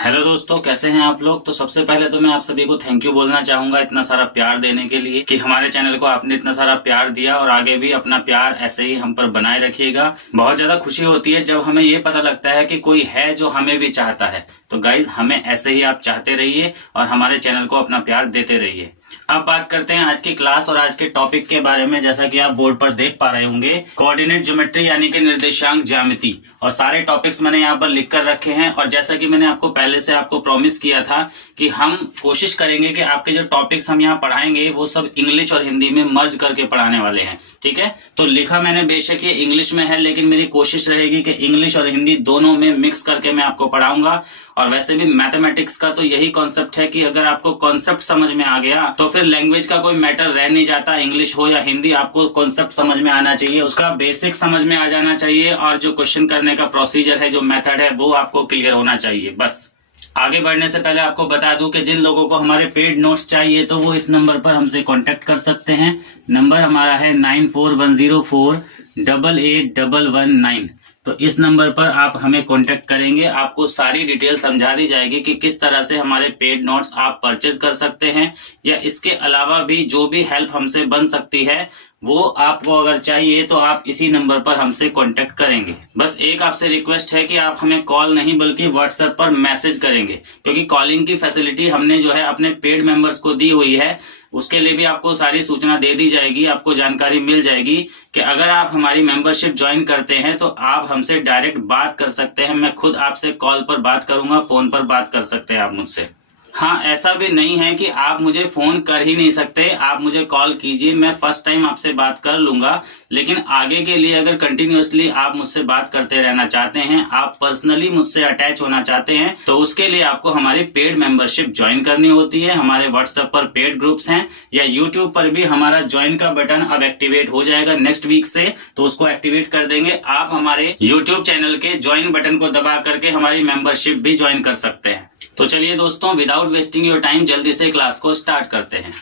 Hello दोस्तों, कैसे हैं आप लोग। तो सबसे पहले तो मैं आप सभी को थैंक यू बोलना चाहूंगा इतना सारा प्यार देने के लिए कि हमारे चैनल को आपने इतना सारा प्यार दिया और आगे भी अपना प्यार ऐसे ही हम पर बनाए रखिएगा। बहुत ज्यादा खुशी होती है जब हमें ये पता लगता है कि कोई है जो हमें भी चाहता है। तो गाइज, हमें ऐसे ही आप चाहते रहिए और हमारे चैनल को अपना प्यार देते रहिए। अब बात करते हैं आज की क्लास और आज के टॉपिक के बारे में। जैसा कि आप बोर्ड पर देख पा रहे होंगे, कोऑर्डिनेट ज्योमेट्री यानी कि निर्देशांक ज्यामिति, और सारे टॉपिक्स मैंने यहाँ पर लिख कर रखे हैं। और जैसा कि मैंने आपको पहले से आपको प्रॉमिस किया था कि हम कोशिश करेंगे कि आपके जो टॉपिक्स हम यहाँ पढ़ाएंगे वो सब इंग्लिश और हिंदी में मर्ज करके पढ़ाने वाले हैं। ठीक है, तो लिखा मैंने बेशक ये इंग्लिश में है, लेकिन मेरी कोशिश रहेगी कि इंग्लिश और हिंदी दोनों में मिक्स करके मैं आपको पढ़ाऊंगा। और वैसे भी मैथमेटिक्स का तो यही कॉन्सेप्ट है कि अगर आपको कॉन्सेप्ट समझ में आ गया तो फिर लैंग्वेज का कोई मैटर रह नहीं जाता। इंग्लिश हो या हिंदी, आपको कॉन्सेप्ट समझ में आना चाहिए, उसका बेसिक समझ में आ जाना चाहिए, और जो क्वेश्चन करने का प्रोसीजर है, जो मेथड है, वो आपको क्लियर होना चाहिए। बस आगे बढ़ने से पहले आपको बता दूं कि जिन लोगों को हमारे पेड नोट्स चाहिए तो वो इस नंबर पर हमसे कांटेक्ट कर सकते हैं। नंबर हमारा है 9410488119। तो इस नंबर पर आप हमें कांटेक्ट करेंगे, आपको सारी डिटेल समझा दी जाएगी कि किस तरह से हमारे पेड नोट्स आप परचेज कर सकते हैं, या इसके अलावा भी जो भी हेल्प हमसे बन सकती है वो आपको अगर चाहिए तो आप इसी नंबर पर हमसे कांटेक्ट करेंगे। बस एक आपसे रिक्वेस्ट है कि आप हमें कॉल नहीं बल्कि व्हाट्सएप पर मैसेज करेंगे, क्योंकि कॉलिंग की फैसिलिटी हमने जो है अपने पेड मेंबर्स को दी हुई है। उसके लिए भी आपको सारी सूचना दे दी जाएगी, आपको जानकारी मिल जाएगी कि अगर आप हमारी मेंबरशिप ज्वाइन करते हैं तो आप हमसे डायरेक्ट बात कर सकते हैं। मैं खुद आपसे कॉल पर बात करूंगा, फोन पर बात कर सकते हैं आप मुझसे। हाँ, ऐसा भी नहीं है कि आप मुझे फोन कर ही नहीं सकते, आप मुझे कॉल कीजिए, मैं फर्स्ट टाइम आपसे बात कर लूंगा। लेकिन आगे के लिए अगर कंटिन्यूअसली आप मुझसे बात करते रहना चाहते हैं, आप पर्सनली मुझसे अटैच होना चाहते हैं, तो उसके लिए आपको हमारी पेड मेंबरशिप ज्वाइन करनी होती है। हमारे व्हाट्सएप पर पेड ग्रुप्स हैं, या यूट्यूब पर भी हमारा ज्वाइन का बटन अब एक्टिवेट हो जाएगा नेक्स्ट वीक से, तो उसको एक्टिवेट कर देंगे। आप हमारे यूट्यूब चैनल के ज्वाइन बटन को दबा करके हमारी मेंबरशिप भी ज्वाइन कर सकते हैं। तो चलिए दोस्तों, विदाउट वेस्टिंग योर टाइम जल्दी से क्लास को स्टार्ट करते हैं।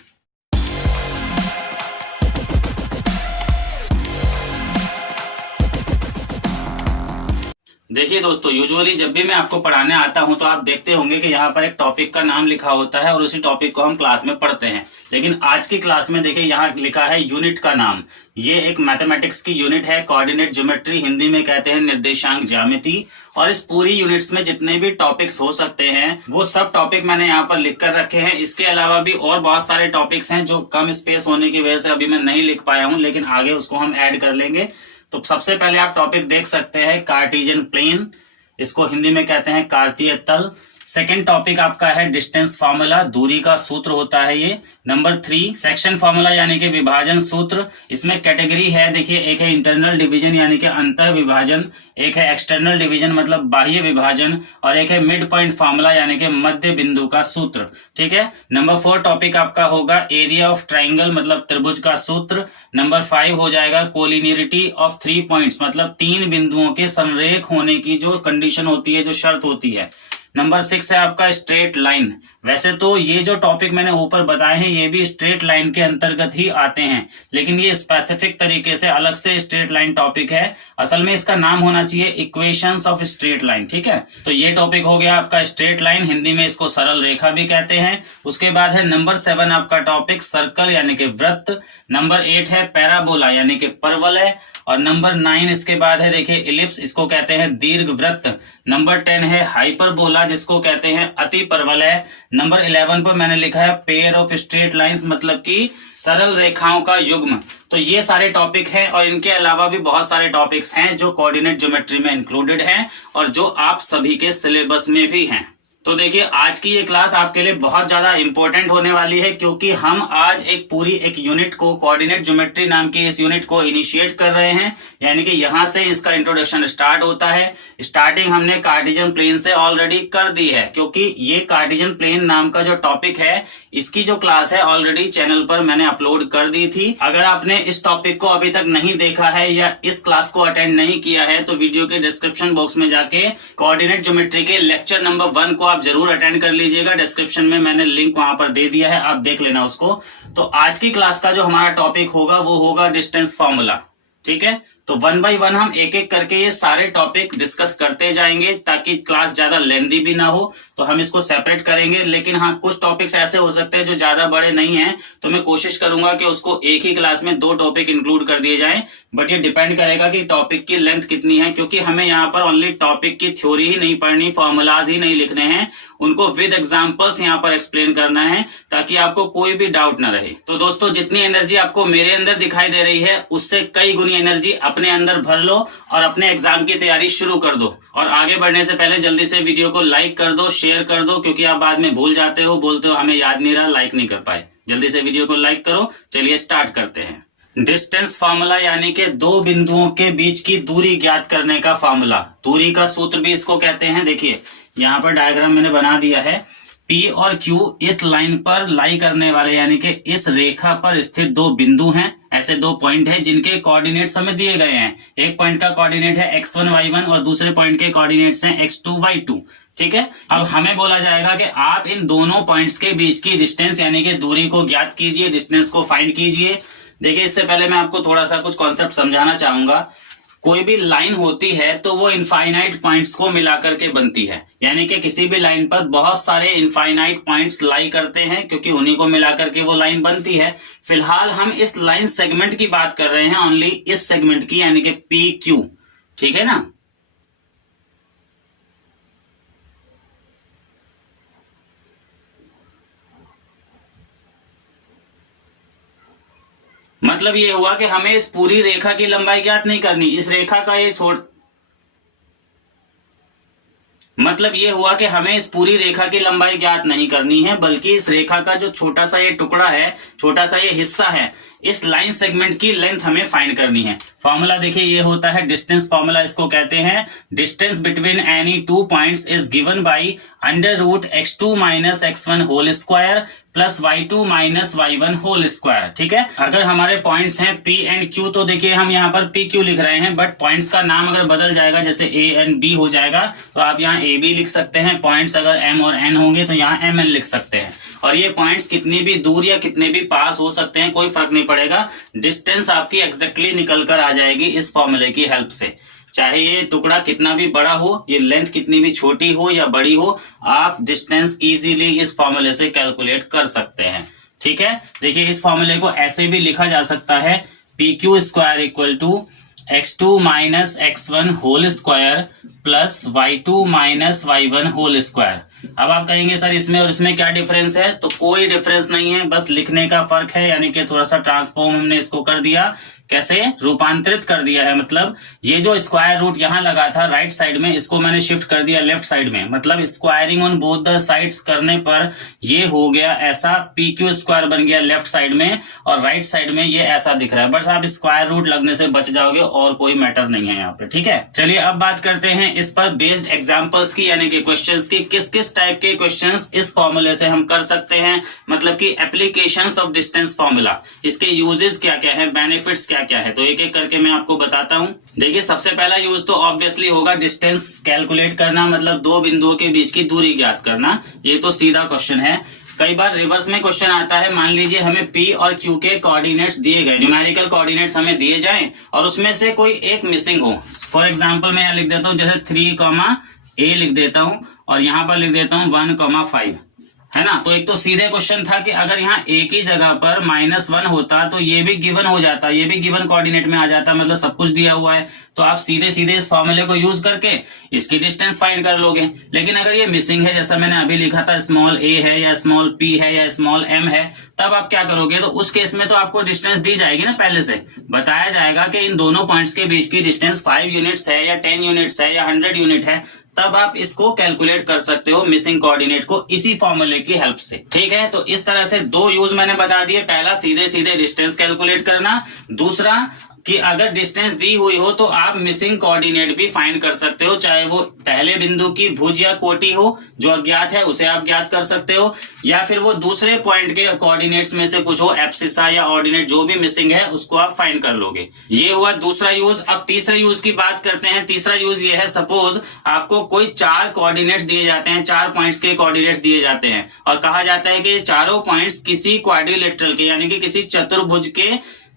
देखिए दोस्तों, यूजुअली जब भी मैं आपको पढ़ाने आता हूं तो आप देखते होंगे कि यहाँ पर एक टॉपिक का नाम लिखा होता है और उसी टॉपिक को हम क्लास में पढ़ते हैं। लेकिन आज की क्लास में देखिए यहाँ लिखा है यूनिट का नाम। ये एक मैथमेटिक्स की यूनिट है, कोऑर्डिनेट ज्योमेट्री, हिंदी में कहते हैं निर्देशांक ज्यामिति। और इस पूरी यूनिट्स में जितने भी टॉपिक्स हो सकते हैं वो सब टॉपिक मैंने यहाँ पर लिख कर रखे हैं। इसके अलावा भी और बहुत सारे टॉपिक्स हैं जो कम स्पेस होने की वजह से अभी मैं नहीं लिख पाया हूँ, लेकिन आगे उसको हम ऐड कर लेंगे। तो सबसे पहले आप टॉपिक देख सकते हैं कार्टेशियन प्लेन, इसको हिंदी में कहते हैं कार्तीय तल। सेकेंड टॉपिक आपका है डिस्टेंस फार्मूला, दूरी का सूत्र होता है ये। नंबर 3 सेक्शन फार्मूला यानी कि विभाजन सूत्र। इसमें कैटेगरी है, देखिए, एक है इंटरनल डिवीजन यानी कि अंतः विभाजन, एक है एक्सटर्नल डिवीजन मतलब बाह्य विभाजन, और एक है मिड पॉइंट फार्मूला यानी कि मध्य बिंदु का सूत्र। ठीक है। नंबर 4 टॉपिक आपका होगा एरिया ऑफ ट्राइंगल मतलब त्रिभुज का सूत्र। नंबर 5 हो जाएगा कोलिनियरिटी ऑफ 3 पॉइंट्स मतलब 3 बिंदुओं के समरेख होने की जो कंडीशन होती है, जो शर्त होती है। नंबर 6 है आपका स्ट्रेट लाइन। वैसे तो ये जो टॉपिक मैंने ऊपर बताए हैं ये भी स्ट्रेट लाइन के अंतर्गत ही आते हैं, लेकिन ये स्पेसिफिक तरीके से अलग से स्ट्रेट लाइन टॉपिक है। असल में इसका नाम होना चाहिए इक्वेशंस ऑफ स्ट्रेट लाइन। ठीक है, तो ये टॉपिक हो गया आपका स्ट्रेट लाइन, हिंदी में इसको सरल रेखा भी कहते हैं। उसके बाद है नंबर 7 आपका टॉपिक सर्कल यानी कि वृत्त। नंबर 8 है पैराबोला यानी कि परवलय, और नंबर 9 इसके बाद है देखिए इलिप्स, इसको कहते हैं दीर्घ वृत्त। नंबर 10 है हाइपरबोला जिसको कहते हैं अति परवलय। नंबर 11 पर मैंने लिखा है पेयर ऑफ स्ट्रेट लाइंस मतलब कि सरल रेखाओं का युग्म। तो ये सारे टॉपिक हैं, और इनके अलावा भी बहुत सारे टॉपिक्स हैं जो कोऑर्डिनेट ज्योमेट्री में इंक्लूडेड हैं और जो आप सभी के सिलेबस में भी हैं। तो देखिए, आज की ये क्लास आपके लिए बहुत ज्यादा इंपॉर्टेंट होने वाली है, क्योंकि हम आज एक यूनिट को, कोऑर्डिनेट ज्योमेट्री नाम की इस यूनिट को इनिशिएट कर रहे हैं। यानी कि यहां से इसका इंट्रोडक्शन स्टार्ट होता है। स्टार्टिंग हमने कार्टेशियन प्लेन से ऑलरेडी कर दी है, क्योंकि ये कार्टेशियन प्लेन नाम का जो टॉपिक है इसकी जो क्लास है ऑलरेडी चैनल पर मैंने अपलोड कर दी थी। अगर आपने इस टॉपिक को अभी तक नहीं देखा है या इस क्लास को अटेंड नहीं किया है तो वीडियो के डिस्क्रिप्शन बॉक्स में जाके कोऑर्डिनेट ज्योमेट्री के लेक्चर नंबर 1 को आप जरूर अटेंड कर लीजिएगा। डिस्क्रिप्शन में मैंने लिंक वहां पर दे दिया है, आप देख लेना उसको। तो आज की क्लास का जो हमारा टॉपिक होगा वो होगा डिस्टेंस फार्मूला। ठीक है, तो 1 बाय 1 हम एक एक करके ये सारे टॉपिक डिस्कस करते जाएंगे ताकि क्लास ज्यादा लेंथी भी ना हो, तो हम इसको सेपरेट करेंगे। लेकिन हाँ, कुछ टॉपिक्स ऐसे हो सकते हैं जो ज्यादा बड़े नहीं हैं, तो मैं कोशिश करूंगा कि उसको एक ही क्लास में 2 टॉपिक इंक्लूड कर दिए जाएं। बट ये डिपेंड करेगा कि टॉपिक की लेंथ कितनी है, क्योंकि हमें यहाँ पर ओनली टॉपिक की थ्योरी ही नहीं पढ़नी, फॉर्मूलाज ही नहीं लिखने हैं, उनको विद एग्जांपल्स यहाँ पर एक्सप्लेन करना है ताकि आपको कोई भी डाउट ना रहे। तो दोस्तों, जितनी एनर्जी आपको मेरे अंदर दिखाई दे रही है उससे कई गुनी एनर्जी अपने अंदर भर लो और अपने एग्जाम की तैयारी शुरू कर दो। और आगे बढ़ने से पहले जल्दी से वीडियो को लाइक कर दो, शेयर कर दो, क्योंकि आप बाद में भूल जाते हो, बोलते हो हमें याद नहीं रहा, लाइक नहीं कर पाए। जल्दी से वीडियो को लाइक करो। चलिए स्टार्ट करते हैं। डिस्टेंस फार्मूला यानी कि 2 बिंदुओं के बीच की दूरी ज्ञात करने का फार्मूला। दूरी का सूत्र भी इसको कहते हैं। देखिए यहाँ पर डायग्राम मैंने बना दिया है। P और Q इस लाइन पर लाई करने वाले यानी कि इस रेखा पर स्थित 2 बिंदु हैं। ऐसे 2 पॉइंट हैं जिनके कोऑर्डिनेट्स हमें दिए गए हैं। एक पॉइंट का कोऑर्डिनेट है x1 y1 और दूसरे पॉइंट के कोऑर्डिनेट्स हैं x2 y2। ठीक है, अब हमें बोला जाएगा कि आप इन दोनों पॉइंट्स के बीच की डिस्टेंस यानी कि दूरी को ज्ञात कीजिए, डिस्टेंस को फाइंड कीजिए। देखिए, इससे पहले मैं आपको थोड़ा सा कुछ कॉन्सेप्ट समझाना चाहूंगा। कोई भी लाइन होती है तो वो इनफाइनाइट पॉइंट्स को मिलाकर के बनती है, यानी कि किसी भी लाइन पर बहुत सारे इनफाइनाइट पॉइंट्स लाई करते हैं, क्योंकि उन्हीं को मिलाकर के वो लाइन बनती है। फिलहाल हम इस लाइन सेगमेंट की बात कर रहे हैं, ओनली इस सेगमेंट की, यानी कि PQ। ठीक है ना। मतलब ये हुआ कि हमें इस पूरी रेखा की लंबाई ज्ञात नहीं करनी, इस रेखा का ये मतलब ये हुआ कि हमें इस पूरी रेखा की लंबाई ज्ञात नहीं करनी है, बल्कि इस रेखा का जो छोटा सा ये टुकड़ा है, छोटा सा ये हिस्सा है, इस लाइन सेगमेंट की लेंथ हमें फाइंड करनी है। फॉर्मूला देखिए ये होता है डिस्टेंस फॉर्मूला, इसको कहते हैं distance between any 2 points is given by √x2 - x1 whole square plus y2 - y1 whole square. ठीक है, अगर हमारे पॉइंट्स हैं P एंड Q, तो देखिए हम यहाँ पर PQ लिख रहे हैं, बट पॉइंट्स का नाम अगर बदल जाएगा, जैसे A एंड B हो जाएगा, तो आप यहाँ AB लिख सकते हैं। पॉइंट्स अगर M और N होंगे तो यहाँ MN लिख सकते हैं। और ये पॉइंट्स कितनी भी दूर या कितने भी पास हो सकते हैं, कोई फर्क नहीं पड़ेगा, डिस्टेंस आपकी एग्जैक्टली निकल कर आ जाएगी इस फॉर्मूले की हेल्प से। चाहे ये टुकड़ा कितना भी बड़ा हो, ये लेंथ कितनी भी छोटी हो या बड़ी हो, आप डिस्टेंस इजीली इस फॉर्मूले से कैलकुलेट कर सकते हैं। ठीक है, देखिए इस फॉर्मूले को ऐसे भी लिखा जा सकता है, PQ square equal to x2 - x1 whole square plus y2 - y1 whole square. अब आप कहेंगे सर इसमें और इसमें क्या डिफरेंस है, तो कोई डिफरेंस नहीं है, बस लिखने का फर्क है, यानी कि थोड़ा सा ट्रांसफॉर्म हमने इसको कर दिया। कैसे रूपांतरित कर दिया है, मतलब ये जो स्क्वायर रूट यहां लगा था राइट साइड में, इसको मैंने शिफ्ट कर दिया लेफ्ट साइड में। मतलब squaring on both the sides करने पर ये हो गया ऐसा, PQ स्क्वायर बन गया लेफ्ट साइड में और राइट साइड में ये ऐसा दिख रहा है। बस आप स्क्वायर रूट लगने से बच जाओगे और कोई मैटर नहीं है यहाँ पे। ठीक है, चलिए अब बात करते हैं इस पर बेस्ड एग्जाम्पल्स की, यानी कि क्वेश्चंस की। किस किस टाइप के क्वेश्चंस इस फॉर्मूले से हम कर सकते हैं, मतलब कि एप्लीकेशंस ऑफ डिस्टेंस फॉर्मूला, इसके यूजेस क्या क्या है, बेनिफिट्स क्या है, तो एक एक करके मैं आपको बताता हूं। देखिए सबसे पहला यूज तो ऑब्वियसली होगा डिस्टेंस कैलकुलेट करना, मतलब 2 बिंदुओं के बीच की दूरी ज्ञात करना। ये तो सीधा क्वेश्चन है। कई बार रिवर्स में क्वेश्चन आता है, मान लीजिए हमें P और Q के कोऑर्डिनेट्स दिए गए, न्यूमेरिकल कोऑर्डिनेट्स हमें दिए जाएं और उसमें से कोई एक मिसिंग हो। फॉर एग्जांपल मैं यहाँ लिख देता हूँ, जैसे 3, A लिख देता हूँ और यहाँ पर लिख देता हूँ 1, 5, है ना। तो एक तो सीधे क्वेश्चन था कि अगर यहाँ एक ही जगह पर -1 होता तो ये भी गिवन हो जाता, ये भी गिवन कोऑर्डिनेट में आ जाता, मतलब सब कुछ दिया हुआ है, तो आप सीधे सीधे इस फॉर्मूले को यूज करके इसकी डिस्टेंस फाइंड कर लोगे। लेकिन अगर ये मिसिंग है, जैसा मैंने अभी लिखा था, स्मॉल a है या स्मॉल p है या स्मॉल m है, तब आप क्या करोगे, तो उस केस में तो आपको डिस्टेंस दी जाएगी ना, पहले से बताया जाएगा कि इन दोनों पॉइंट्स के बीच की डिस्टेंस 5 यूनिट्स है या 10 यूनिट्स है या 100 यूनिट है, तब आप इसको कैलकुलेट कर सकते हो मिसिंग कोऑर्डिनेट को इसी फॉर्मूले की हेल्प से। ठीक है, तो इस तरह से 2 यूज मैंने बता दिए। पहला सीधे सीधे डिस्टेंस कैलकुलेट करना, दूसरा कि अगर डिस्टेंस दी हुई हो तो आप मिसिंग कोऑर्डिनेट भी फाइंड कर सकते हो, चाहे वो पहले बिंदु की भुज या कोटि हो जो अज्ञात है, उसे आप ज्ञात कर सकते हो, या फिर वो दूसरे पॉइंट के कोऑर्डिनेट्स में से कुछ हो, एब्सिसा या ऑर्डिनेट जो भी मिसिंग है उसको आप फाइंड कर लोगे। ये हुआ दूसरा यूज। अब तीसरे यूज की बात करते हैं। तीसरा यूज ये है, सपोज आपको कोई 4 कोऑर्डिनेट्स दिए जाते हैं, 4 पॉइंट्स के कोऑर्डिनेट्स दिए जाते हैं और कहा जाता है कि ये चारों पॉइंट्स किसी क्वाड्रिलेटरल के, यानी कि किसी चतुर्भुज के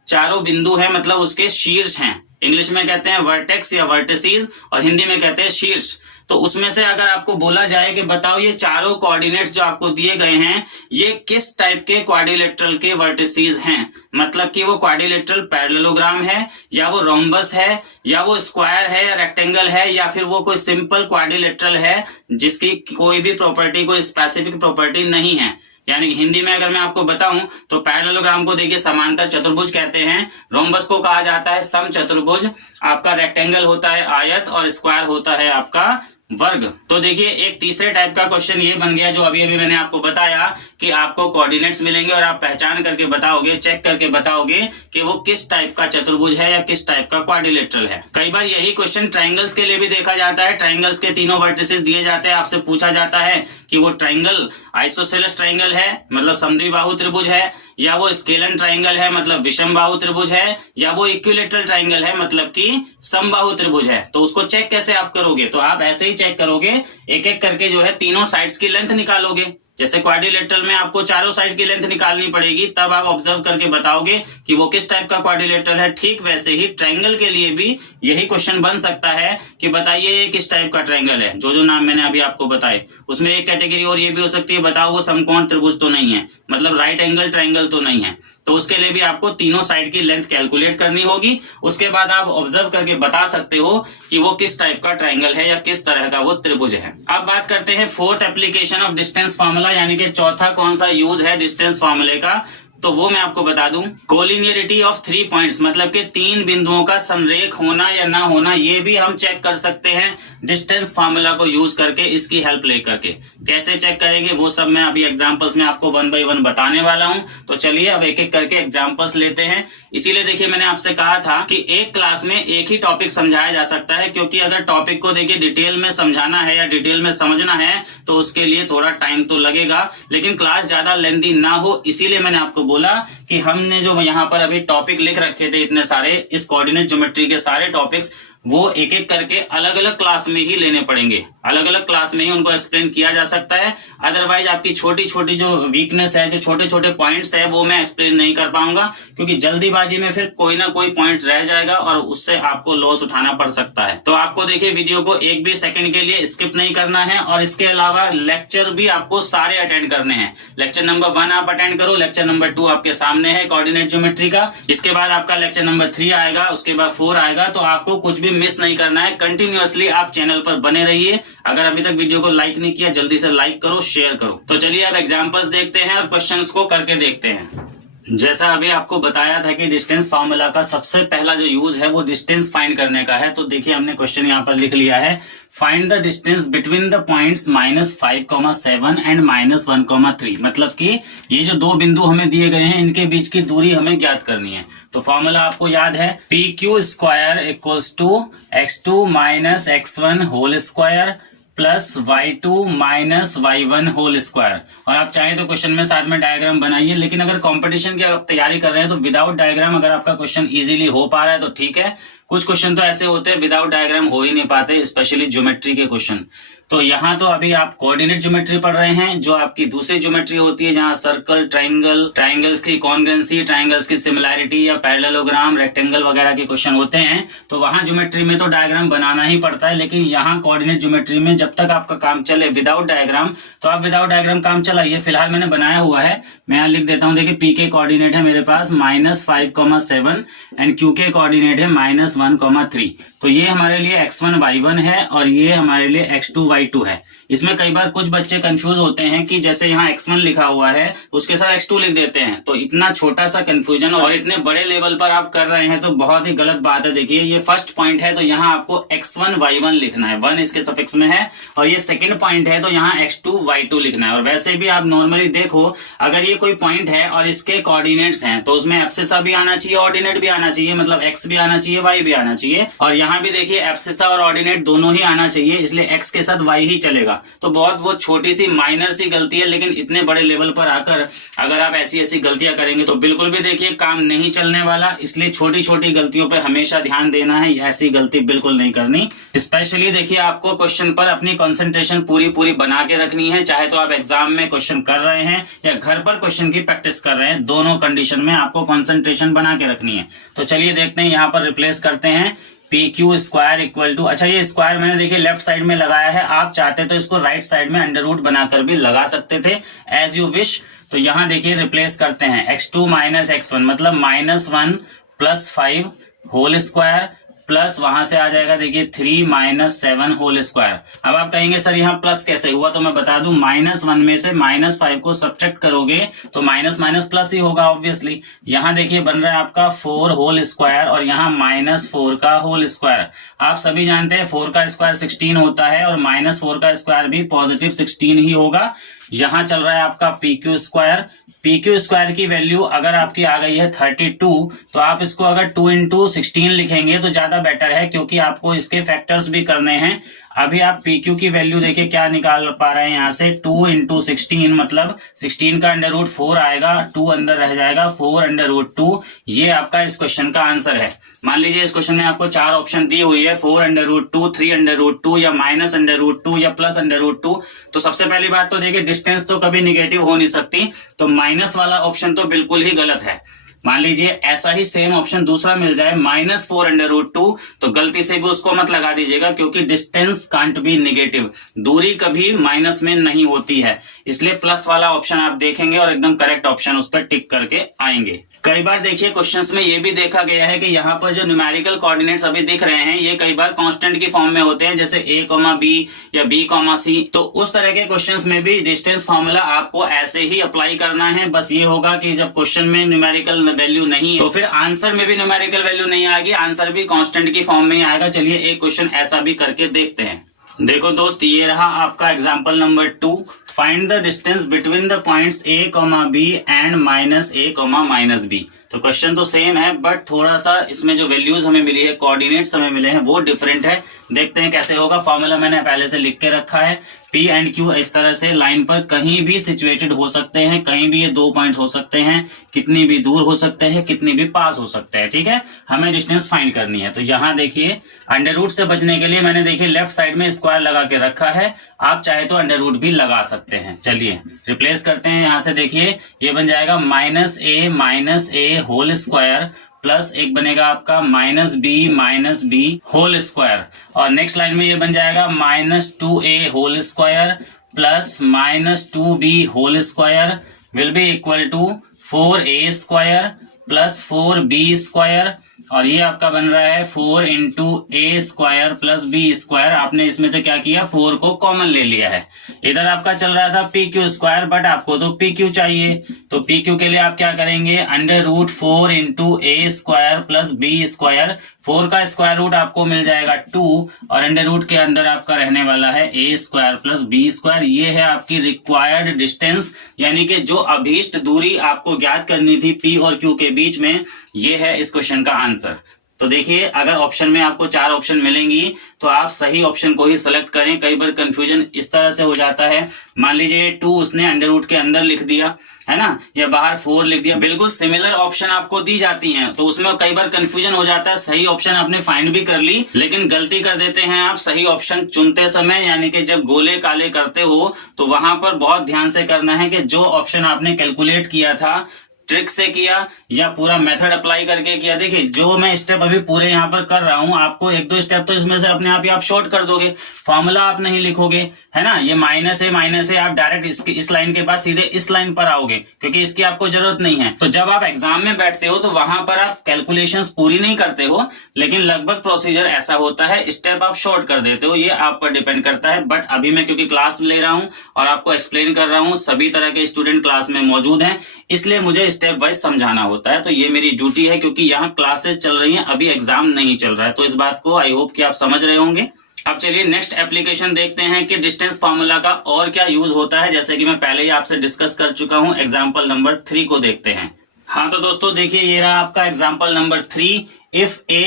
चारों बिंदु हैं, मतलब उसके शीर्ष हैं। इंग्लिश में कहते हैं वर्टेक्स या वर्टिसेस और हिंदी में कहते हैं शीर्ष। तो उसमें से अगर आपको बोला जाए कि बताओ ये चारों कोऑर्डिनेट्स जो आपको दिए गए हैं ये किस टाइप के क्वाड्रिलेटरल के वर्टिसेस हैं, मतलब कि वो क्वाड्रिलेटरल पैरेललोग्राम है या वो रोम्बस है या वो स्क्वायर है या रेक्टेंगल है या फिर वो कोई सिंपल क्वाड्रिलेटरल है जिसकी कोई भी प्रॉपर्टी, कोई स्पेसिफिक प्रॉपर्टी नहीं है। यानी हिंदी में अगर मैं आपको बताऊं तो पैरेललोग्राम को देखिए समांतर चतुर्भुज कहते हैं, रोम्बस को कहा जाता है समचतुर्भुज, आपका रेक्टेंगल होता है आयत और स्क्वायर होता है आपका वर्ग। तो देखिए एक तीसरे टाइप का क्वेश्चन ये बन गया जो अभी अभी मैंने आपको बताया कि आपको कोऑर्डिनेट्स मिलेंगे और आप पहचान करके बताओगे, चेक करके बताओगे कि वो किस टाइप का चतुर्भुज है या किस टाइप का क्वाड्रिलेटरल है। कई बार यही क्वेश्चन ट्रायंगल्स के लिए भी देखा जाता है। ट्रायंगल्स के तीनों वर्टिसेस दिए जाते हैं, आपसे पूछा जाता है कि वो ट्रायंगल आइसोसेलेस ट्रायंगल है मतलब समद्विबाहु त्रिभुज है, या वो स्केलन ट्रायंगल है मतलब विषम बाहु त्रिभुज है, या वो इक्विलेटरल ट्रायंगल है मतलब कि समबाहु त्रिभुज है। तो उसको चेक कैसे आप करोगे, तो आप ऐसे ही चेक करोगे, एक एक करके जो है तीनों साइड्स की लेंथ निकालोगे। जैसे क्वाड्रिलेटरल में आपको चारों साइड की लेंथ निकालनी पड़ेगी, तब आप ऑब्जर्व करके बताओगे कि वो किस टाइप का क्वाड्रिलेटरल है। ठीक वैसे ही ट्रायंगल के लिए भी यही क्वेश्चन बन सकता है कि बताइए ये किस टाइप का ट्रायंगल है। जो नाम मैंने अभी आपको बताए उसमें एक कैटेगरी और ये भी हो सकती है, बताओ वो समकोण त्रिभुज तो नहीं है, मतलब राइट एंगल ट्रायंगल तो नहीं है। तो उसके लिए भी आपको तीनों साइड की लेंथ कैलकुलेट करनी होगी। उसके बाद आप ऑब्जर्व करके बता सकते हो कि वो किस टाइप का ट्रायंगल है या किस तरह का वो त्रिभुज है। अब बात करते हैं fourth application of distance formula, यानी कि चौथा कौन सा यूज है डिस्टेंस फार्मूले का, तो वो मैं आपको बता दूं। कोलिनियरिटी ऑफ 3 पॉइंट्स मतलब कि 3 बिंदुओं का संरेख होना या ना होना, ये भी हम चेक कर सकते हैं डिस्टेंस फार्मूला को यूज करके, इसकी हेल्प लेकर के। कैसे चेक करेंगे वो सब मैं अभी एग्जांपल्स में आपको 1 बाय 1 बताने वाला हूं। तो चलिए अब एक एक करके एग्जांपल्स लेते हैं। इसीलिए देखिए मैंने आपसे कहा था कि एक क्लास में एक ही टॉपिक समझाया जा सकता है, क्योंकि अगर टॉपिक को देखिए डिटेल में समझाना है या डिटेल में समझना है तो उसके लिए थोड़ा टाइम तो लगेगा, लेकिन क्लास ज्यादा लेंथी ना हो इसीलिए मैंने आपको बोला कि हमने जो यहाँ पर अभी टॉपिक लिख रखे थे इतने सारे, इस कोऑर्डिनेट ज्योमेट्री के सारे टॉपिक्स वो एक एक करके अलग अलग क्लास में ही लेने पड़ेंगे, अलग अलग क्लास में ही उनको एक्सप्लेन किया जा सकता है। अदरवाइज आपकी छोटी छोटी जो वीकनेस है, जो छोटे छोटे पॉइंट्स है वो मैं एक्सप्लेन नहीं कर पाऊंगा, क्योंकि जल्दीबाजी में फिर कोई ना कोई पॉइंट रह जाएगा और उससे आपको लॉस उठाना पड़ सकता है। तो आपको देखिए वीडियो को एक भी सेकंड के लिए स्किप नहीं करना है, और इसके अलावा लेक्चर भी आपको सारे अटेंड करने हैं। लेक्चर नंबर 1 आप अटेंड करो, लेक्चर नंबर 2 आपके सामने है कोऑर्डिनेट ज्योमेट्री का, इसके बाद आपका लेक्चर नंबर 3 आएगा, उसके बाद 4 आएगा। तो आपको कुछ भी मिस नहीं करना है, कंटिन्यूअसली आप चैनल पर बने रहिए। अगर अभी तक वीडियो को लाइक नहीं किया जल्दी से लाइक करो, शेयर करो। तो चलिए अब एग्जांपल्स देखते हैं और क्वेश्चंस को करके देखते हैं। जैसा अभी आपको बताया था कि डिस्टेंस फार्मूला का सबसे पहला जो यूज है वो डिस्टेंस फाइंड करने का है। तो देखिए हमने क्वेश्चन यहाँ पर लिख लिया है, find the distance between the points -5,7 and -1,3। मतलब कि ये जो दो बिंदु हमें दिए गए हैं इनके बीच की दूरी हमें ज्ञात करनी है। तो फॉर्मूला आपको याद है, PQ square equals to x2 minus x1 whole square plus y2 minus y1 whole square. और आप चाहें तो क्वेश्चन में साथ में डायग्राम बनाइए, लेकिन अगर कंपटीशन की आप तैयारी कर रहे हैं तो विदाउट डायग्राम अगर आपका क्वेश्चन इजीली हो पा रहा है तो ठीक है। कुछ क्वेश्चन तो ऐसे होते हैं विदाउट डायग्राम हो ही नहीं पाते, स्पेशली ज्योमेट्री के क्वेश्चन। तो यहाँ तो अभी आप कोऑर्डिनेट ज्योमेट्री पढ़ रहे हैं, जो आपकी दूसरी ज्योमेट्री होती है जहाँ सर्कल, ट्राइंगल, ट्राइंगल्स की कॉन्ग्रुएंसी, ट्राइंगल्स की सिमिलैरिटी या पैरेललोग्राम, रेक्टेंगल वगैरह के क्वेश्चन होते हैं। तो वहां ज्योमेट्री में तो डायग्राम बनाना ही पड़ता है, लेकिन यहाँ कोऑर्डिनेट ज्योमेट्री में जब तक आपका काम चले विदाउट डायग्राम, तो आप विदाउट डायग्राम काम चलाइए। फिलहाल मैंने बनाया हुआ है, मैं यहाँ लिख देता हूँ। देखिए पी के कोऑर्डिनेट है मेरे पास -5,7 एंड क्यू के कोऑर्डिनेट है -1,3। तो ये हमारे लिए x1 y1 है और ये हमारे लिए x2 y2 है। इसमें कई बार कुछ बच्चे कंफ्यूज होते हैं कि जैसे यहाँ x1 लिखा हुआ है उसके साथ x2 लिख देते हैं, तो इतना छोटा सा कंफ्यूजन और इतने बड़े लेवल पर आप कर रहे हैं तो बहुत ही गलत बात है। देखिए ये फर्स्ट पॉइंट है तो यहाँ आपको x1 y1 लिखना है, 1 इसके सफिक्स में है, और ये सेकंड पॉइंट है तो यहाँ x2 y2 लिखना है। और वैसे भी आप नॉर्मली देखो, अगर ये कोई पॉइंट है और इसके कोऑर्डिनेट्स हैं तो उसमें एब्सिसा भी आना चाहिए, ऑर्डिनेट भी आना चाहिए, मतलब x भी आना चाहिए, y भी आना चाहिए। और यहाँ भी देखिए एब्सिसा और ऑर्डिनेट दोनों ही आना चाहिए, इसलिए x के साथ y ही चलेगा। तो बहुत वो छोटी सी माइनर सी गलती है, लेकिन इतने बड़े लेवल पर आकर अगर आप ऐसी ऐसी गलतियां करेंगे तो बिल्कुल भी देखिए काम नहीं चलने वाला। इसलिए छोटी छोटी गलतियों पे हमेशा ध्यान देना है, ऐसी गलती बिल्कुल नहीं करनी। स्पेशली देखिए आपको क्वेश्चन पर अपनी कंसंट्रेशन पूरी बना के रखनी है, चाहे तो आप एग्जाम में क्वेश्चन कर रहे हैं या घर पर क्वेश्चन की प्रैक्टिस कर रहे हैं, दोनों कंडीशन में आपको कंसंट्रेशन बना के रखनी है। तो चलिए देखते हैं, यहाँ पर रिप्लेस करते हैं P Q square equal to, अच्छा ये स्क्वायर मैंने देखिए लेफ्ट साइड में लगाया है, आप चाहते तो इसको राइट साइड में अंडर रूट बनाकर भी लगा सकते थे, एज यू विश। तो यहाँ देखिए रिप्लेस करते हैं x2 माइनस x1 मतलब -1 + 5 होल स्क्वायर प्लस वहां से आ जाएगा देखिए 3 - 7 होल स्क्वायर। अब आप कहेंगे सर यहाँ प्लस कैसे हुआ, तो मैं बता दूं -1 में से -5 को सब्ट्रैक्ट करोगे तो माइनस माइनस प्लस ही होगा ऑब्वियसली। यहाँ देखिए बन रहा है आपका 4 होल स्क्वायर और यहाँ -4 का होल स्क्वायर। आप सभी जानते हैं 4 का स्क्वायर 16 होता है और -4 का स्क्वायर भी पॉजिटिव 16 ही होगा। यहाँ चल रहा है आपका P Q square. P Q square की वैल्यू अगर आपकी आ गई है 32, तो आप इसको अगर 2 × 16 लिखेंगे तो ज्यादा बेटर है, क्योंकि आपको इसके फैक्टर्स भी करने हैं। अभी आप पी क्यू की वैल्यू देखिए क्या निकाल पा रहे हैं यहाँ से, 2 × 16 मतलब 16 का √4 आएगा, 2 अंदर रह जाएगा, 4 √2। ये आपका इस क्वेश्चन का आंसर है। मान लीजिए इस क्वेश्चन में आपको 4 ऑप्शन दी हुई है, 4 √2, 3 √2 या -√2 या +√2। तो सबसे पहली बात तो देखिए डिस्टेंस तो कभी निगेटिव हो नहीं सकती, तो माइनस वाला ऑप्शन तो बिल्कुल ही गलत है। मान लीजिए ऐसा ही सेम ऑप्शन दूसरा मिल जाए -4 √2, तो गलती से भी उसको मत लगा दीजिएगा, क्योंकि डिस्टेंस कांट बी निगेटिव, दूरी कभी माइनस में नहीं होती है। इसलिए प्लस वाला ऑप्शन आप देखेंगे और एकदम करेक्ट ऑप्शन उस पर टिक करके आएंगे। कई बार देखिए क्वेश्चंस में ये भी देखा गया है कि यहाँ पर जो न्यूमेरिकल कोऑर्डिनेट्स अभी दिख रहे हैं ये कई बार कांस्टेंट की फॉर्म में होते हैं, जैसे a, b या b, c। तो उस तरह के क्वेश्चंस में भी डिस्टेंस फॉर्मूला आपको ऐसे ही अप्लाई करना है। बस ये होगा कि जब क्वेश्चन में न्यूमेरिकल वैल्यू नहीं है तो फिर आंसर में भी न्यूमेरिकल वैल्यू नहीं आएगी, आंसर भी कांस्टेंट की फॉर्म में ही आएगा। चलिए एक क्वेश्चन ऐसा भी करके देखते हैं। देखो दोस्त, ये रहा आपका example number 2। Find the distance between the points a, b and -a, -b। तो क्वेश्चन तो सेम है, बट थोड़ा सा इसमें जो वैल्यूज हमें मिली है, कोऑर्डिनेट्स हमें मिले हैं, वो डिफरेंट है। देखते हैं कैसे होगा। फॉर्मूला मैंने पहले से लिख के रखा है, P एंड Q इस तरह से लाइन पर कहीं भी सिचुएटेड हो सकते हैं, कहीं भी ये 2 पॉइंट्स हो सकते हैं, कितनी भी दूर हो सकते हैं, कितनी भी पास हो सकते हैं। ठीक है, हमें डिस्टेंस फाइंड करनी है। तो यहाँ देखिए अंडर रूट से बचने के लिए मैंने देखिए लेफ्ट साइड में स्क्वायर लगा के रखा है, आप चाहे तो अंडर रूट भी लगा सकते हैं। चलिए रिप्लेस करते हैं। यहाँ से देखिए ये बन जाएगा -a होल स्क्वायर प्लस एक बनेगा आपका -b होल स्क्वायर, और नेक्स्ट लाइन में ये बन जाएगा -2a whole square plus -2b whole square will be equal to 4a square plus 4b square, और ये आपका बन रहा है 4 × a square plus b square. आपने इसमें से क्या किया, 4 को कॉमन ले लिया है। इधर आपका चल रहा था पी क्यू स्क्वायर, बट आपको तो पी क्यू चाहिए, तो पी क्यू के लिए आप क्या करेंगे, √4 × a square plus b square. 4 का स्क्वायर रूट आपको मिल जाएगा 2, और अंडर रूट के अंदर आपका रहने वाला है a square plus b square. ये है आपकी रिक्वायर्ड डिस्टेंस, यानी कि जो अभीष्ट दूरी आपको ज्ञात करनी थी p और q के बीच में, ये है इस क्वेश्चन का आंसर। तो देखिए अगर ऑप्शन में आपको 4 ऑप्शन मिलेंगी तो आप सही ऑप्शन को ही सिलेक्ट करें। कई बार कंफ्यूजन इस तरह से हो जाता है, मान लीजिए 2 उसने अंडर रूट के अंदर लिख दिया है ना, या बाहर 4 लिख दिया, बिल्कुल सिमिलर ऑप्शन आपको दी जाती हैं, तो उसमें कई बार कंफ्यूजन हो जाता है। सही ऑप्शन आपने फाइंड भी कर ली, लेकिन गलती कर देते हैं आप सही ऑप्शन चुनते समय, यानी कि जब गोले काले करते हो तो वहां पर बहुत ध्यान से करना है कि जो ऑप्शन आपने कैलकुलेट किया था, ट्रिक से किया या पूरा मेथड अप्लाई करके किया। देखिए जो मैं स्टेप अभी पूरे यहाँ पर कर रहा हूँ, आपको 1-2 स्टेप तो इसमें से अपने आप ही आप शॉर्ट कर दोगे, फॉर्मूला आप नहीं लिखोगे, है ना। ये -a आप डायरेक्ट इस लाइन के बाद सीधे इस लाइन पर आओगे, क्योंकि इसकी आपको जरूरत नहीं है। तो जब आप एग्जाम में बैठते हो तो वहां पर आप कैलकुलेशंस पूरी नहीं करते हो, लेकिन लगभग प्रोसीजर ऐसा होता है, स्टेप आप शॉर्ट कर देते हो, ये आप पर डिपेंड करता है। बट अभी मैं क्योंकि क्लास ले रहा हूँ और आपको एक्सप्लेन कर रहा हूँ, सभी तरह के स्टूडेंट क्लास में मौजूद हैं, इसलिए मुझे स्टेप वाइज समझाना होता है। तो ये मेरी ड्यूटी है, क्योंकि यहाँ क्लासेस चल रही हैं, अभी एग्जाम नहीं चल रहा है। तो इस बात को आई होप कि आप समझ रहे होंगे। अब चलिए नेक्स्ट एप्लीकेशन देखते हैं कि डिस्टेंस फार्मूला का और क्या यूज होता है, जैसे कि मैं पहले ही आपसे डिस्कस कर चुका हूं। एग्जाम्पल नंबर 3 को देखते हैं। हाँ तो दोस्तों देखिए ये रहा आपका example number 3। If a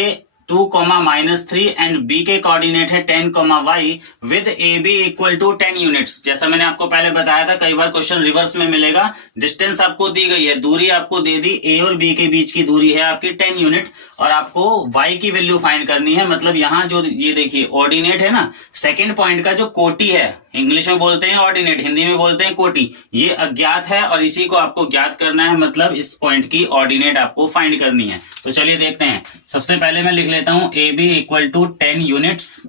2, -3 and B के कोऑर्डिनेट है 10, y with A B equal to 10 units. जैसा मैंने आपको पहले बताया था, कई बार क्वेश्चन रिवर्स में मिलेगा। डिस्टेंस आपको दी गई है, दूरी आपको दे दी, ए और बी के बीच की दूरी है आपकी 10 यूनिट और आपको y की वैल्यू फाइंड करनी है। मतलब यहाँ जो ये देखिए ऑर्डिनेट है ना, सेकेंड पॉइंट का जो कोटि है, इंग्लिश में बोलते हैं ऑर्डिनेट, हिंदी में बोलते हैं कोटि, ये अज्ञात है और इसी को आपको ज्ञात करना है। मतलब इस पॉइंट की ऑर्डिनेट आपको फाइंड करनी है। तो चलिए देखते हैं। सबसे पहले मैं लिख लेता हूं A B equal to 10 units.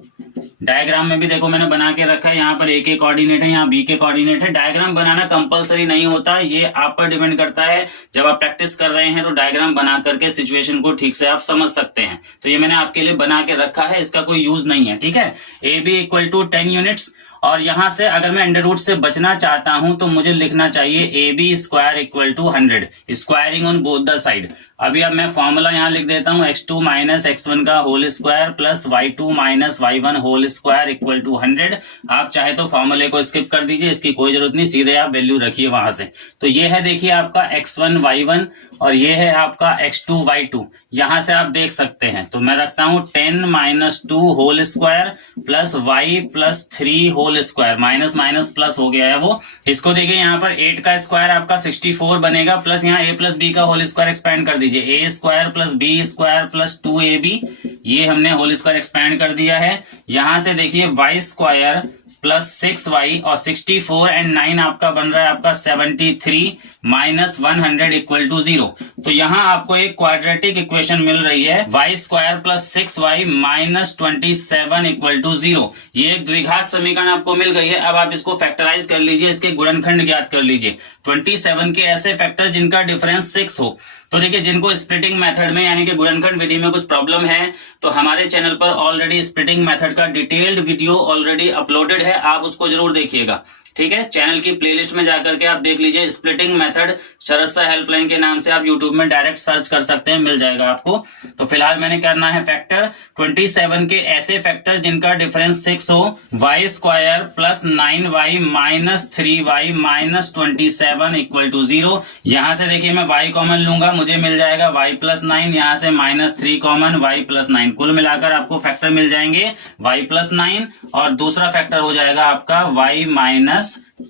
Diagram में भी देखो मैंने बना के रखा है, यहाँ पर ए के कोऑर्डिनेट है, यहाँ बी के कोऑर्डिनेट है। डायग्राम बनाना कंपलसरी नहीं होता, ये आप पर डिपेंड करता है। जब आप प्रैक्टिस कर रहे हैं तो डायग्राम बना करके सिचुएशन को ठीक से आप समझ सकते हैं। तो ये मैंने आपके लिए बना के रखा है, इसका कोई यूज नहीं है, ठीक है। A B equal to 10 units और यहां से अगर मैं अंडर रूट से बचना चाहता हूं तो मुझे लिखना चाहिए A B square equal to 100, squaring on both the side. अभी अब मैं फॉर्मूला यहां लिख देता हूं, x2 माइनस x1 का whole square plus y2 minus y1 whole square equal to 100। आप चाहे तो फॉर्मूले को स्किप कर दीजिए, इसकी कोई जरूरत नहीं, सीधे आप वैल्यू रखिए वहां से। तो ये है देखिए आपका x1 y1 और ये है आपका x2 y2। यहां से आप देख सकते हैं, तो मैं रखता हूं 10 minus 2 whole square plus y plus 3 whole square, minus minus plus हो गया है वो। इसको देखिए यहाँ पर 8 का स्क्वायर आपका 64 बनेगा, प्लस यहाँ a प्लस बी का होल स्क्वायर एक्सपेंड कर दीजिए, a square plus b square plus 2ab, ये हमने होल स्क्वायर एक्सपेंड कर दिया है। यहां से देखिए y स्क्वायर प्लस 6y और 64 एंड 9 आपका बन रहा है आपका 73 माइनस 100 इक्वल टू 0। तो यहाँ आपको एक क्वाड्रेटिक इक्वेशन मिल रही है, y square plus 6y minus 27 equal to 0। ये एक द्विघात समीकरण आपको मिल गई है। अब आप इसको फैक्टराइज कर लीजिए, इसके गुणनखंड ज्ञात कर लीजिए। 27 के ऐसे फैक्टर जिनका डिफरेंस 6 हो। तो देखिए जिनको स्प्लिटिंग मेथड में यानी कि गुणनखंड विधि में कुछ प्रॉब्लम है तो हमारे चैनल पर ऑलरेडी स्प्लिटिंग मेथड का डिटेल्ड वीडियो ऑलरेडी अपलोडेड है, आप उसको जरूर देखिएगा, ठीक है। चैनल की प्लेलिस्ट में जाकर के आप देख लीजिए, स्प्लिटिंग मेथड शरद सर हेल्पलाइन के नाम से आप यूट्यूब में डायरेक्ट सर्च कर सकते हैं, मिल जाएगा आपको। तो फिलहाल मैंने करना है फैक्टर 27 के ऐसे फैक्टर जिनका डिफरेंस 6 हो, y square plus 9y minus 3y minus 27 equal to 0। यहां से देखिए मैं y कॉमन लूंगा, मुझे मिल जाएगा y प्लस 9, यहाँ से माइनस 3 कॉमन, y प्लस 9, कुल मिलाकर आपको फैक्टर मिल जाएंगे y प्लस 9 और दूसरा फैक्टर हो जाएगा आपका y माइनस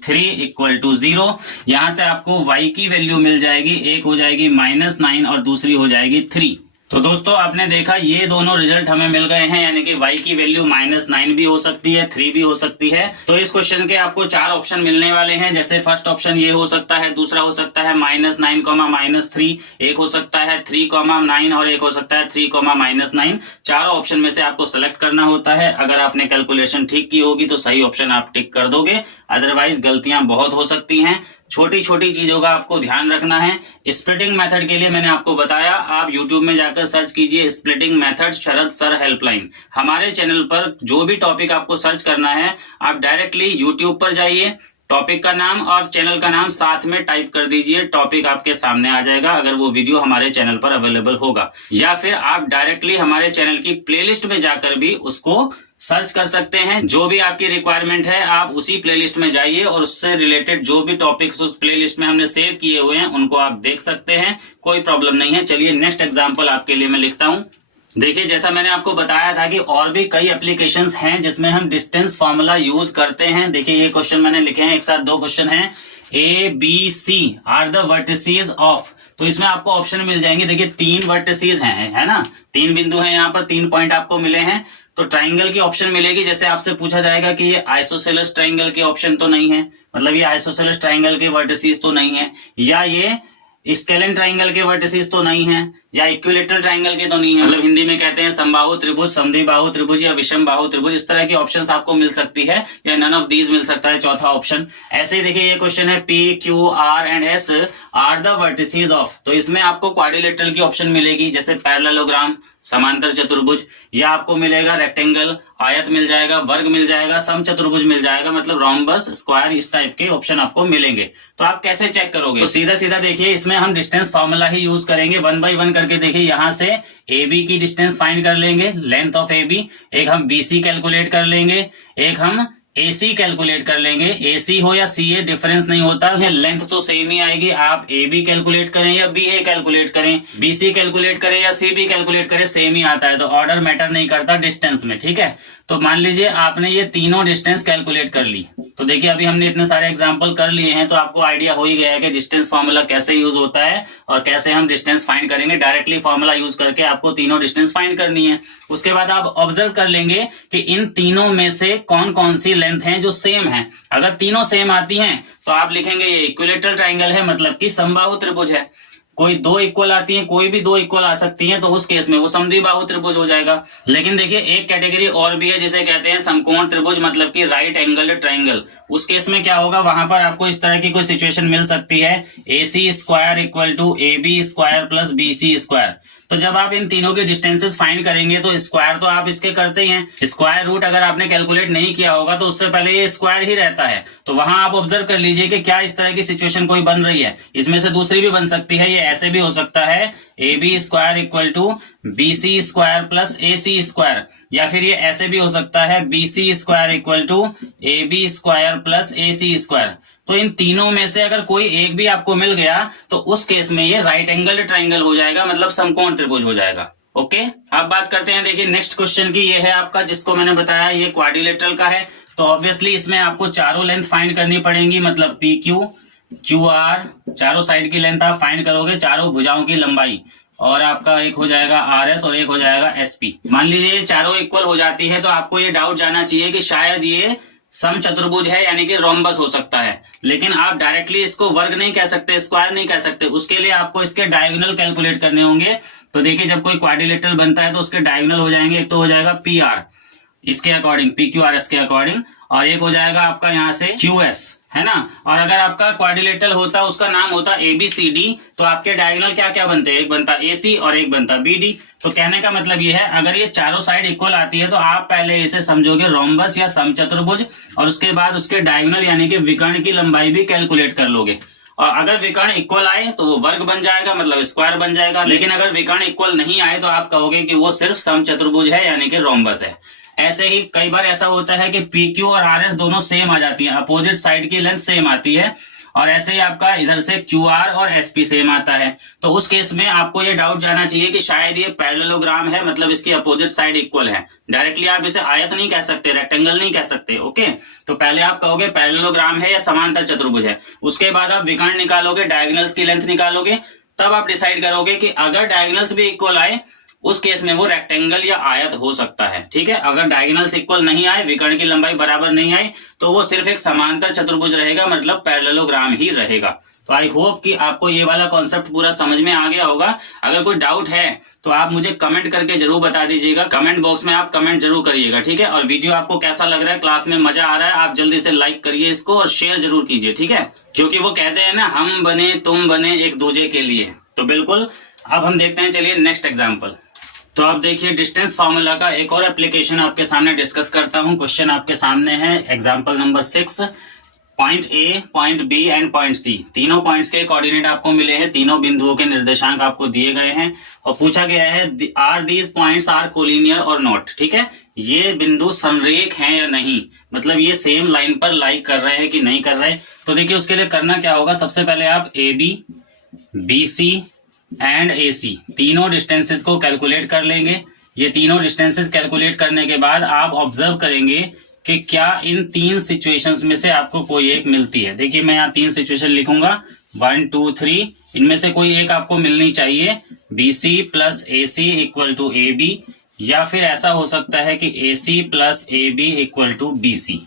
3 इक्वल टू 0। यहां से आपको y की वैल्यू मिल जाएगी, एक हो जाएगी -9 और दूसरी हो जाएगी 3। तो दोस्तों आपने देखा ये दोनों रिजल्ट हमें मिल गए हैं, यानी कि y की वैल्यू -9 भी हो सकती है, 3 भी हो सकती है। तो इस क्वेश्चन के आपको 4 ऑप्शन मिलने वाले हैं। जैसे फर्स्ट ऑप्शन ये हो सकता है, दूसरा हो सकता है -9, -3, एक हो सकता है 3, 9 और एक हो सकता है 3, -9। 4 ऑप्शन में से आपको सेलेक्ट करना होता है। अगर आपने कैलकुलेशन ठीक की होगी तो सही ऑप्शन आप टिक कर दोगे, अदरवाइज गलतियां बहुत हो सकती हैं। छोटी छोटी चीजों का आपको ध्यान रखना है। स्प्लिटिंग मेथड के लिए मैंने आपको बताया, आप YouTube में जाकर सर्च कीजिए स्प्लिटिंग मेथड शरद सर हेल्पलाइन। हमारे चैनल पर जो भी टॉपिक आपको सर्च करना है, आप डायरेक्टली YouTube पर जाइए, टॉपिक का नाम और चैनल का नाम साथ में टाइप कर दीजिए, टॉपिक आपके सामने आ जाएगा अगर वो वीडियो हमारे चैनल पर अवेलेबल होगा। या फिर आप डायरेक्टली हमारे चैनल की प्लेलिस्ट में जाकर भी उसको सर्च कर सकते हैं। जो भी आपकी रिक्वायरमेंट है आप उसी प्लेलिस्ट में जाइए और उससे रिलेटेड जो भी टॉपिक्स उस प्लेलिस्ट में हमने सेव किए हुए हैं उनको आप देख सकते हैं, कोई प्रॉब्लम नहीं है। चलिए नेक्स्ट एग्जांपल आपके लिए मैं लिखता हूं। देखिए जैसा मैंने आपको बताया था कि और भी कई एप्लीकेशंस हैं जिसमें हम डिस्टेंस फॉर्मूला यूज करते हैं। देखिए ये क्वेश्चन मैंने लिखे हैं, एक साथ 2 क्वेश्चन हैं। A B C are the vertices of, तो इसमें आपको ऑप्शन मिल जाएंगे। देखिए 3 वर्टिसेस हैं, है ना, 3 बिंदु हैं, यहाँ पर 3 पॉइंट आपको मिले हैं। तो ट्राइंगल की ऑप्शन मिलेगी। जैसे आपसे पूछा जाएगा कि ये आइसोसेलेस ट्राइंगल के ऑप्शन तो नहीं है, मतलब ये आइसोसेलेस ट्राइंगल के वर्टिसेस तो नहीं है, या ये स्केलेन ट्राइंगल के वर्टिसेस तो नहीं है, या इक्विलेटरल ट्राइंगल के तो नहीं है, मतलब हिंदी में कहते हैं समबाहु त्रिभुज, समद्विबाहु त्रिभुज या विषम बाहु त्रिभुज, इस तरह की ऑप्शंस आपको मिल सकती है, या नन ऑफ दीज मिल सकता है चौथा ऑप्शन। ऐसे ही देखिए ये क्वेश्चन है P Q R and S R the vertices of, तो इसमें आपको क्वाड्रिलेटरल की ऑप्शन मिलेगी, जैसे पैरेललोग्राम, समांतर चतुर्भुज, या आपको मिलेगा रेक्टेंगल, आयत मिल जाएगा, वर्ग मिल जाएगा, समचतुर्भुज मिल जाएगा, मतलब रोम्बस, स्क्वायर, इस टाइप के ऑप्शन आपको मिलेंगे। तो आप कैसे चेक करोगे? तो सीधा सीधा देखिए इसमें हम डिस्टेंस फॉर्मूला ही यूज करेंगे, 1 बाय 1 करके। देखिए यहां से ए बी की डिस्टेंस फाइंड कर लेंगे, लेंथ ऑफ ए बी, एक हम BC कैलकुलेट कर लेंगे, एक हम AC कैलकुलेट कर लेंगे। AC हो या CA डिफरेंस नहीं होता है, लेंथ तो सेम ही आएगी। आप AB कैलकुलेट करें या BA कैलकुलेट करें, BC कैलकुलेट करें या CB कैलकुलेट करें, सेम ही आता है। तो ऑर्डर मैटर नहीं करता डिस्टेंस में, ठीक है। तो मान लीजिए आपने ये तीनों डिस्टेंस कैलकुलेट कर ली। तो देखिए अभी हमने इतने सारे एग्जांपल कर लिए हैं, तो आपको आइडिया हो ही गया है कि डिस्टेंस फॉर्मूला कैसे यूज होता है और कैसे हम डिस्टेंस फाइंड करेंगे। डायरेक्टली फॉर्मूला यूज करके आपको तीनों डिस्टेंस फाइंड करनी है। उसके बाद आप ऑब्जर्व कर लेंगे कि इन तीनों में से कौन कौन सी लेंथ है जो सेम है। अगर तीनों सेम आती हैं तो आप लिखेंगे ये इक्विलेटरल ट्राइंगल है, मतलब कि समबाहु त्रिभुज है। कोई दो इक्वल आती हैं, कोई भी दो इक्वल आ सकती हैं, तो उस केस में वो समद्विबाहु त्रिभुज हो जाएगा। लेकिन देखिए एक कैटेगरी और भी है जिसे कहते हैं समकोण त्रिभुज, मतलब कि राइट एंगल्ड ट्राइंगल। उस केस में क्या होगा, वहां पर आपको इस तरह की कोई सिचुएशन मिल सकती है, AC square equal to AB square plus BC square. तो जब आप इन तीनों के डिस्टेंसेस फाइंड करेंगे तो स्क्वायर तो आप इसके करते ही हैं। स्क्वायर रूट अगर आपने कैलकुलेट नहीं किया होगा तो उससे पहले ये स्क्वायर ही रहता है। तो वहां आप ऑब्जर्व कर लीजिए कि क्या इस तरह की सिचुएशन कोई बन रही है। इसमें से दूसरी भी बन सकती है, ये ऐसे भी हो सकता है AB square equal to BC square plus AC square, या फिर ये ऐसे भी हो सकता है BC square equal to AB square plus AC square. तो इन तीनों में से अगर कोई एक भी आपको मिल गया तो उस केस में ये राइट एंगल ट्राइंगल हो जाएगा, मतलब समकोण त्रिभुज हो जाएगा। ओके, अब बात करते हैं देखिए नेक्स्ट क्वेश्चन की। ये है आपका, जिसको मैंने बताया ये क्वाड्रिलेटरल का है। तो ऑब्वियसली इसमें आपको चारों लेंथ फाइंड करनी पड़ेंगी, मतलब PQ QR, चारों साइड की लेंथ आप फाइंड करोगे, चारों भुजाओं की लंबाई, और आपका एक हो जाएगा RS और एक हो जाएगा SP। मान लीजिए चारों इक्वल हो जाती है तो आपको ये डाउट जाना चाहिए कि शायद ये समचतुर्भुज है, यानी कि रोम्बस हो सकता है। लेकिन आप डायरेक्टली इसको वर्ग नहीं कह सकते, स्क्वायर नहीं कह सकते, उसके लिए आपको इसके डायगोनल कैलकुलेट करने होंगे। तो देखिए जब कोई क्वाड्रिलेटरल बनता है तो उसके डायगोनल हो जाएंगे, एक तो हो जाएगा PR इसके अकॉर्डिंग, PQRS के अकॉर्डिंग, और एक हो जाएगा आपका यहाँ से QS, है ना। और अगर आपका क्वाड्रिलेटरल होता उसका नाम होता ABCD, तो आपके डायगोनल क्या क्या बनते हैं, एक बनता AC और एक बनता BD। तो कहने का मतलब ये है, अगर ये चारों साइड इक्वल आती है तो आप पहले इसे समझोगे रोम्बस या समचतुर्भुज, और उसके बाद उसके डायगोनल यानी कि विकर्ण की लंबाई भी कैलकुलेट कर लोगे। और अगर विकर्ण इक्वल आए तो वो वर्ग बन जाएगा, मतलब स्क्वायर बन जाएगा। लेकिन अगर विकर्ण इक्वल नहीं आए तो आप कहोगे कि वो सिर्फ समचतुर्भुज है, यानी कि रोम्बस है। ऐसे ही कई बार ऐसा होता है कि PQ और RS दोनों सेम आ जाती हैं, अपोजिट साइड की लेंथ सेम आती है, और ऐसे ही आपका इधर से QR और SP सेम आता है। तो उस केस में आपको ये डाउट जाना चाहिए कि शायद ये पैरेललोग्राम है, मतलब इसकी अपोजिट साइड इक्वल है। डायरेक्टली आप इसे आयत नहीं कह सकते, रेक्टेंगल नहीं कह सकते। ओके, तो पहले आप कहोगे पैरेललोग्राम है या समांतर चतुर्भुज है, उसके बाद आप विकर्ण निकालोगे, डायगोनल्स की लेंथ निकालोगे, तब आप डिसाइड करोगे कि अगर डायगोनल्स भी इक्वल आए उस केस में वो रेक्टेंगल या आयत हो सकता है। ठीक है, अगर डायगोनल्स इक्वल नहीं आए, विकर्ण की लंबाई बराबर नहीं आई, तो वो सिर्फ एक समांतर चतुर्भुज रहेगा, मतलब पैरेललोग्राम ही रहेगा। तो आई होप कि आपको ये वाला कॉन्सेप्ट पूरा समझ में आ गया होगा। अगर कोई डाउट है तो आप मुझे कमेंट करके जरूर बता दीजिएगा, कमेंट बॉक्स में आप कमेंट जरूर करिएगा। ठीक है, और वीडियो आपको कैसा लग रहा है, क्लास में मजा आ रहा है, आप जल्दी से लाइक करिए इसको और शेयर जरूर कीजिए। ठीक है, क्योंकि वो कहते हैं ना, हम बने तुम बने एक दूजे के लिए। तो बिल्कुल, अब हम देखते हैं, चलिए नेक्स्ट एग्जाम्पल। तो आप देखिए डिस्टेंस फार्मूला का एक और एप्लीकेशन आपके सामने डिस्कस करता हूं। क्वेश्चन आपके सामने है, example number 6। Point A, point B and point C, तीनों पॉइंट्स के कोऑर्डिनेट आपको मिले हैं, तीनों बिंदुओं के निर्देशांक आपको दिए गए हैं, और पूछा गया है are these points are collinear और नॉट। ठीक है, ये बिंदु समरेख हैं या नहीं, मतलब ये सेम लाइन पर लाई कर रहे हैं कि नहीं कर रहे। तो देखिए उसके लिए करना क्या होगा, सबसे पहले आप AB, BC एंड AC तीनों डिस्टेंसेस को कैलकुलेट कर लेंगे। ये तीनों डिस्टेंसेस कैलकुलेट करने के बाद आप ऑब्जर्व करेंगे कि क्या इन तीन सिचुएशंस में से आपको कोई एक मिलती है। देखिए मैं यहाँ तीन सिचुएशन लिखूंगा, 1 2 3, इनमें से कोई एक आपको मिलनी चाहिए। BC plus AC equal to AB, या फिर ऐसा हो सकता है कि AC plus AB equal to BC।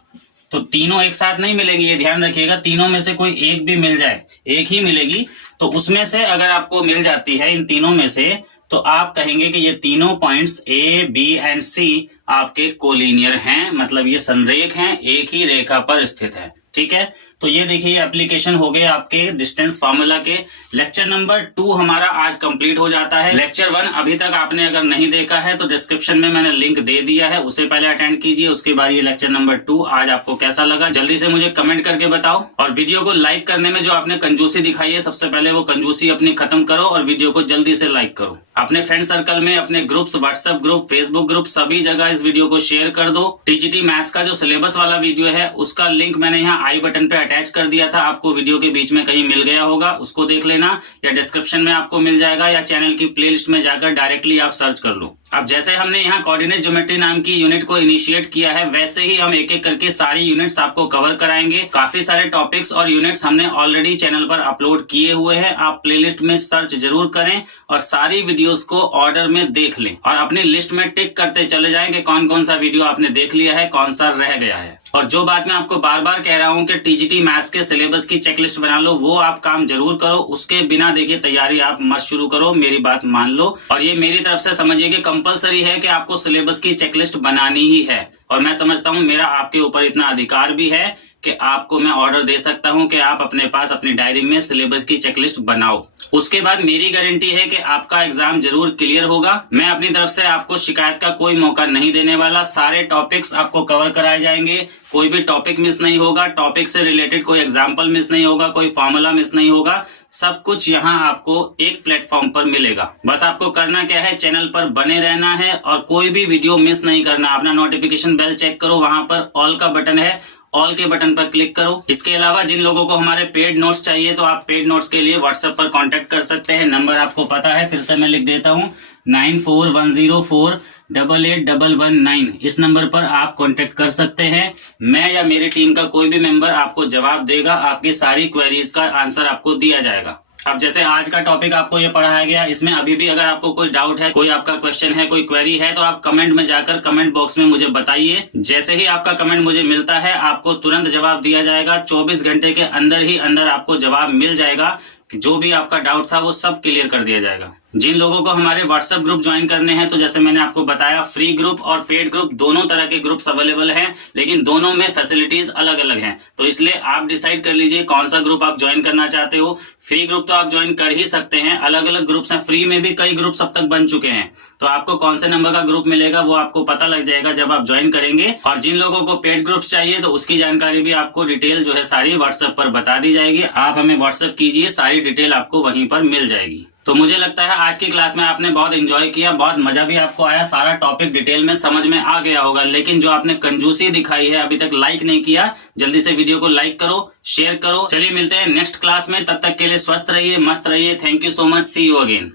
तो तीनों एक साथ नहीं मिलेंगी, ये ध्यान रखिएगा, तीनों में से कोई एक भी मिल जाए, एक ही मिलेगी। तो उसमें से अगर आपको मिल जाती है इन तीनों में से, तो आप कहेंगे कि ये तीनों points A, B and C आपके कोलिनियर हैं, मतलब ये संरेख हैं, एक ही रेखा पर स्थित है। ठीक है, तो ये देखिए एप्लीकेशन हो गए आपके डिस्टेंस फार्मूला के। लेक्चर नंबर 2 हमारा आज कंप्लीट हो जाता है। लेक्चर 1 अभी तक आपने अगर नहीं देखा है तो डिस्क्रिप्शन में मैंने लिंक दे दिया है, उसे पहले अटेंड कीजिए। उसके बाद ये लेक्चर नंबर 2 आज आपको कैसा लगा जल्दी से मुझे कमेंट करके बताओ। और वीडियो को लाइक करने में जो आपने कंजूसी दिखाई है, सबसे पहले वो कंजूसी अपनी खत्म करो और वीडियो को जल्दी से लाइक करो। अपने फ्रेंड सर्कल में, अपने groups, WhatsApp group, Facebook group, सभी जगह इस वीडियो को शेयर कर दो। टीजीटी मैथ्स का जो सिलेबस वाला वीडियो है उसका लिंक मैंने यहाँ आई बटन पे अटैच कर दिया था, आपको वीडियो के बीच में कहीं मिल गया होगा, उसको देख लेना, या डिस्क्रिप्शन में आपको मिल जाएगा, या चैनल की प्लेलिस्ट में जाकर डायरेक्टली आप सर्च कर लो। अब जैसे हमने यहाँ कोऑर्डिनेट ज्योमेट्री नाम की यूनिट को इनिशिएट किया है, वैसे ही हम एक एक करके सारी यूनिट्स आपको कवर कराएंगे। काफी सारे टॉपिक्स और यूनिट्स हमने ऑलरेडी चैनल पर अपलोड किए हुए हैं, आप प्लेलिस्ट में सर्च जरूर करें और सारी वीडियोस को ऑर्डर में देख लें और अपनी लिस्ट में टिक करते चले जाएं कि कौन कौन सा वीडियो आपने देख लिया है, कौन सा रह गया है। और जो बात मैं आपको बार बार कह रहा हूँ कि टीजीटी मैथ्स के सिलेबस की चेकलिस्ट बना लो, वो आप काम जरूर करो। उसके बिना देखिए तैयारी आप मत शुरू करो, मेरी बात मान लो। और ये मेरी तरफ से समझिए कि कंपलसरी है कि आपको सिलेबस की चेकलिस्ट बनानी ही है। और मैं समझता हूँ मेरा आपके ऊपर इतना अधिकार भी है कि आपको मैं ऑर्डर दे सकता हूं कि आप अपने पास अपनी डायरी में सिलेबस की चेकलिस्ट बनाओ। उसके बाद मेरी गारंटी है कि आपका एग्जाम जरूर क्लियर होगा। मैं अपनी तरफ से आपको शिकायत का कोई मौका नहीं देने वाला, सारे टॉपिक्स आपको कवर कराए जाएंगे, कोई भी टॉपिक मिस नहीं होगा, टॉपिक से रिलेटेड कोई एग्जाम्पल मिस नहीं होगा, कोई फॉर्मूला मिस नहीं होगा, सब कुछ यहाँ आपको एक प्लेटफॉर्म पर मिलेगा। बस आपको करना क्या है, चैनल पर बने रहना है और कोई भी वीडियो मिस नहीं करना। अपना नोटिफिकेशन बेल चेक करो, वहां पर ऑल का बटन है, ऑल के बटन पर क्लिक करो। इसके अलावा जिन लोगों को हमारे पेड नोट्स चाहिए तो आप पेड नोट्स के लिए व्हाट्सएप पर कांटेक्ट कर सकते हैं। नंबर आपको पता है, फिर से मैं लिख देता हूँ, 9410488119। इस नंबर पर आप कांटेक्ट कर सकते हैं। मैं या मेरी टीम का कोई भी मेंबर आपको जवाब देगा, आपकी सारी क्वेरीज का आंसर आपको दिया जाएगा। अब जैसे आज का टॉपिक आपको ये पढ़ाया गया, इसमें अभी भी अगर आपको कोई डाउट है, कोई आपका क्वेश्चन है, कोई क्वेरी है, तो आप कमेंट में जाकर कमेंट बॉक्स में मुझे बताइए। जैसे ही आपका कमेंट मुझे मिलता है आपको तुरंत जवाब दिया जाएगा। 24 घंटे के अंदर ही अंदर आपको जवाब मिल जाएगा कि जो भी आपका डाउट था वो सब क्लियर कर दिया जाएगा। जिन लोगों को हमारे व्हाट्सएप ग्रुप ज्वाइन करने हैं, तो जैसे मैंने आपको बताया, फ्री ग्रुप और पेड ग्रुप दोनों तरह के ग्रुप्स अवेलेबल हैं, लेकिन दोनों में फैसिलिटीज अलग अलग हैं। तो इसलिए आप डिसाइड कर लीजिए कौन सा ग्रुप आप ज्वाइन करना चाहते हो। फ्री ग्रुप तो आप ज्वाइन कर ही सकते हैं, अलग अलग ग्रुप्स हैं, फ्री में भी कई ग्रुप्स अब तक बन चुके हैं। तो आपको कौन से नंबर का ग्रुप मिलेगा वो आपको पता लग जाएगा जब आप ज्वाइन करेंगे। और जिन लोगों को पेड ग्रुप्स चाहिए तो उसकी जानकारी भी आपको डिटेल जो है सारी व्हाट्सएप पर बता दी जाएगी। आप हमें व्हाट्सएप कीजिए, सारी डिटेल आपको वहीं पर मिल जाएगी। तो मुझे लगता है आज की क्लास में आपने बहुत एंजॉय किया, बहुत मजा भी आपको आया, सारा टॉपिक डिटेल में समझ में आ गया होगा। लेकिन जो आपने कंजूसी दिखाई है, अभी तक लाइक नहीं किया, जल्दी से वीडियो को लाइक करो, शेयर करो। चलिए मिलते हैं नेक्स्ट क्लास में, तब तक के लिए स्वस्थ रहिए, मस्त रहिए। Thank you so much, see you again.